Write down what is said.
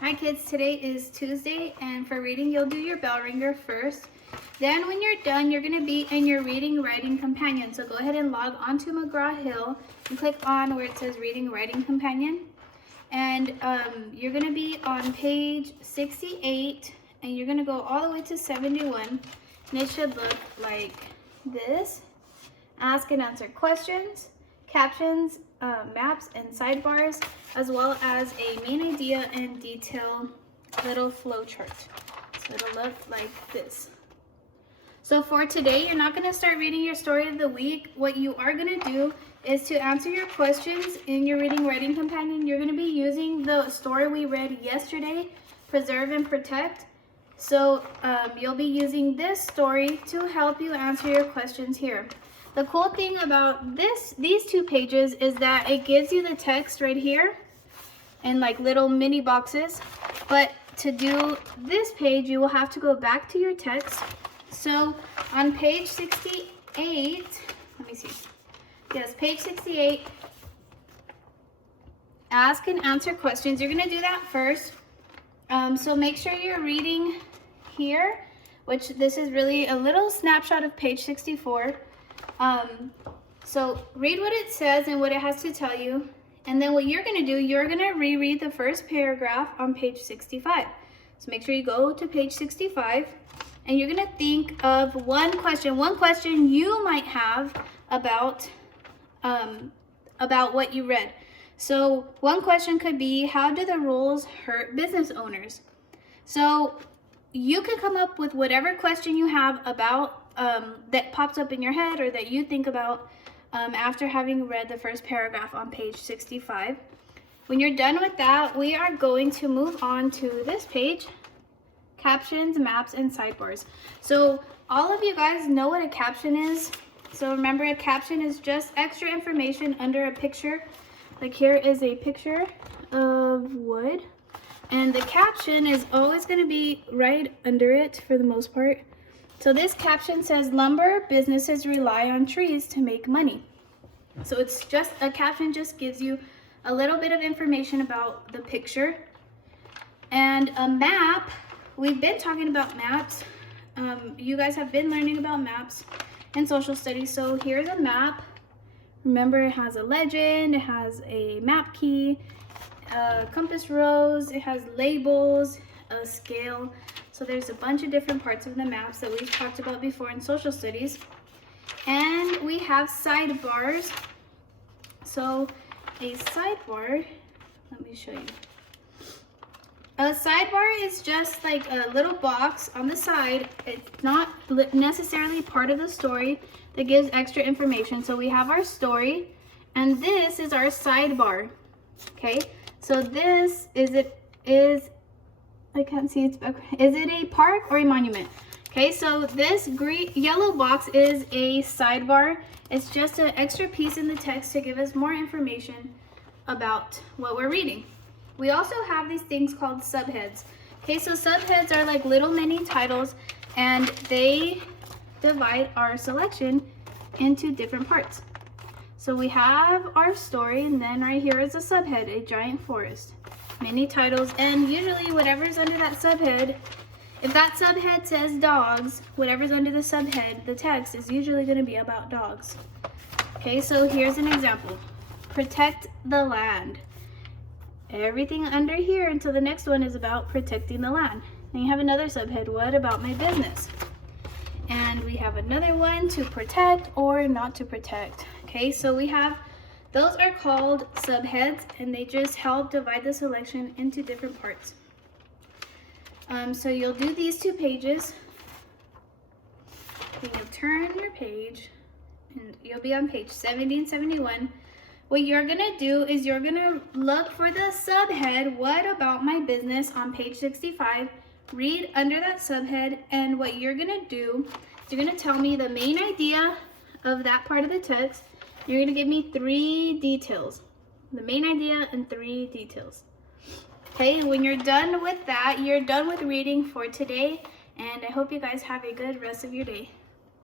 Hi kids, today is Tuesday, and for reading you'll do your bell ringer first. Then when you're done, you're going to be in your Reading Writing Companion. So go ahead and log on to McGraw-Hill and click on where it says Reading Writing Companion. And you're going to be on page 68, and you're going to go all the way to 71. And it should look like this. Ask and answer questions, captions, maps and sidebars, as well as a main idea and detail little flow chart. So it'll look like this. So for today, you're not going to start reading your story of the week. What you are going to do is to answer your questions in your Reading Writing Companion. You're going to be using the story we read yesterday, Preserve and Protect. So you'll be using this story to help you answer your questions here. The cool thing about these two pages is that it gives you the text right here in like little mini boxes. But to do this page, you will have to go back to your text. So on page 68, let me see. Yes, page 68, ask and answer questions. You're going to do that first. So make sure you're reading here, which this is really a little snapshot of page 64. So read what it says and what it has to tell you. And then what you're going to do, you're going to reread the first paragraph on page 65. So make sure you go to page 65 and you're going to think of one question you might have about what you read. So one question could be, how do the rules hurt business owners? So you can come up with whatever question you have about that pops up in your head or that you think about after having read the first paragraph on page 65. When you're done with that, we are going to move on to this page, captions, maps, and sidebars. So all of you guys know what a caption is. So remember, a caption is just extra information under a picture. Like here is a picture of wood, and the caption is always going to be right under it for the most part. So this caption says, lumber businesses rely on trees to make money. So it's just, a caption just gives you a little bit of information about the picture. And a map, we've been talking about maps. You guys have been learning about maps in social studies. So here's a map. Remember, it has a legend, it has a map key, compass rose, it has labels, a scale. So there's a bunch of different parts of the maps that we've talked about before in social studies. And we have sidebars. So a sidebar, let me show you. A sidebar is just like a little box on the side. It's not necessarily part of the story that gives extra information. So we have our story, and this is our sidebar. Okay, so this is I can't see its background. Is it a park or a monument? Okay, so this yellow box is a sidebar. It's just an extra piece in the text to give us more information about what we're reading. We also have these things called subheads. Okay, so subheads are like little mini titles, and they divide our selection into different parts. So we have our story, and then right here is a subhead, a giant forest. Many titles, and usually whatever's under that subhead, if that subhead says dogs, whatever's under the subhead, the text is usually going to be about dogs. Okay, so here's an example. Protect the land. Everything under here until the next one is about protecting the land. Then you have another subhead, what about my business? And we have another one, to protect or not to protect. Okay, so we have, those are called subheads, and they just help divide the selection into different parts. So you'll do these two pages, and you'll turn your page, and you'll be on page 70 and 71. What you're gonna do is you're gonna look for the subhead, what about my business, on page 65, read under that subhead, and what you're gonna do is you're gonna tell me the main idea of that part of the text. You're gonna give me 3 details, the main idea and 3 details. Okay, when you're done with that, you're done with reading for today, and I hope you guys have a good rest of your day.